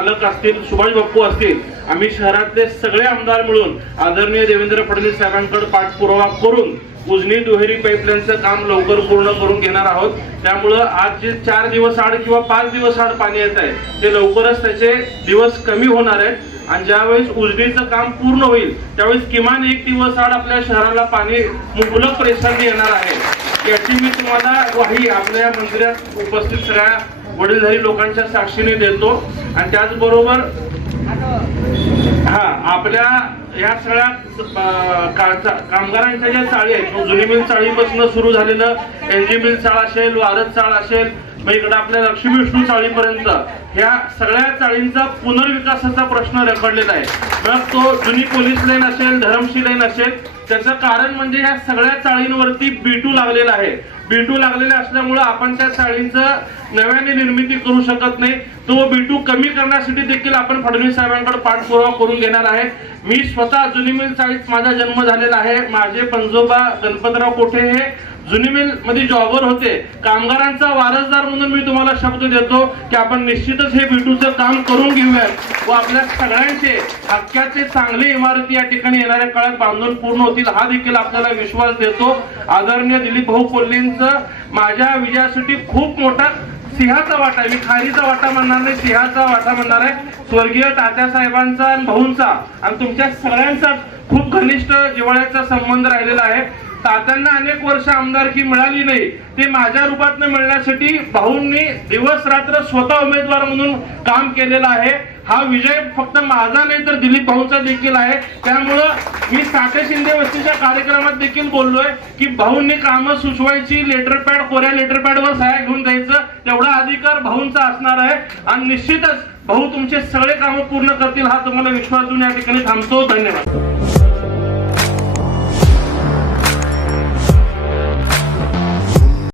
पालक असतील सुभाष बाप्पू असतील आम्ही शहरातले सगळे आमदार मिळून आदरणीय देवेंद्र फडणवीस साहेबांकडे पाठपुरावा करून उजनी दुहेरी पाईपलाईनचं काम लवकर पूर्ण करून घेणार आहोत. त्यामुळं आज जे चार दिवस आड किंवा पाच दिवस आड पाणी येत आहे ते लवकरच त्याचे दिवस कमी होणार आहेत. आणि ज्यावेळेस उजनीचं काम पूर्ण होईल त्यावेळेस किमान एक दिवस आड आपल्या शहराला पाणी मुबलक प्रेक्षांनी येणार आहे. याची मी तुम्हाला वाही आपल्या या मंदिरात उपस्थित सगळ्या वडीलधारी लोकांच्या साक्षीने देतो. आणि त्याचबरोबर हा आपल्या या सगळ्या कामगारांच्या ज्या चाळी आहेत जुनी मिल चाळीपासून सुरू झालेलं एनजी मिल चाळ असेल वारद चाळ असेल मग इकडे आपल्या लक्ष्मी विष्णू चाळीपर्यंत ह्या सगळ्या चाळींचा पुनर्विकासाचा प्रश्न रेखाडलेला आहे. मग तो जुनी पोलीस लाईन असेल धरमशी लाईन असेल त्याचं कारण म्हणजे या सगळ्या चाळींवरती बीटू लागलेला आहे. बीटू लागलेला असल्यामुळं आपण त्या चाळींचं नव्याने निर्मिती करू शकत नाही. तो बीटू कमी करण्यासाठी देखील आपण फडणवीस साहेबांकडे पाठपुरावा करून घेणार आहे. मी स्वतः जुनी मिल चाळीत माझा जन्म झालेला आहे. माझे पंजोबा गणपतराव कोठे हे? जुनी मिलमध्ये जॉबर होते. कामगारांचा वारसदार म्हणून मी तुम्हाला शब्द देतो की आपण निश्चितच हे बिटूचं काम करून घेऊयात व आपल्या सगळ्यांचे हक्काचे चांगले इमारती या ठिकाणी येणाऱ्या काळात बांधून पूर्ण होतील हा देखील आपल्याला विश्वास देतो. आदरणीय दिलीप भाऊ कोल्हेंचं माझ्या विजयासाठी खूप मोठा सिंहाचा वाटा आहे. मी खारीचा वाटा म्हणणार नाही सिंहाचा वाटा म्हणणार आहे. स्वर्गीय तात्या साहेबांचा आणि भाऊंचा आणि तुमच्या सगळ्यांचा खूप घनिष्ठ जिव्हाळ्याचा संबंध राहिलेला आहे. तात्यांना अनेक वर्ष आमदारकी मिळाली नाही. ते माझ्या रूपात मिळण्यासाठी भाऊंनी दिवस रात्र स्वतः उमेदवार म्हणून काम केलेलं आहे. हा विजय फक्त माझा नाही तर दिलीप भाऊंचा देखील आहे. त्यामुळं मी साठे शिंदे वस्तीच्या कार्यक्रमात देखील बोललोय की भाऊंनी कामं सुचवायची लेटर पॅड कोऱ्या लेटर पॅडवर सह्या घेऊन द्यायचं तेवढा अधिकार भाऊंचा असणार आहे. आणि निश्चितच भाऊ तुमचे सगळे कामं पूर्ण करतील हा तुम्हाला विश्वास देऊन या ठिकाणी थांबतो. धन्यवाद.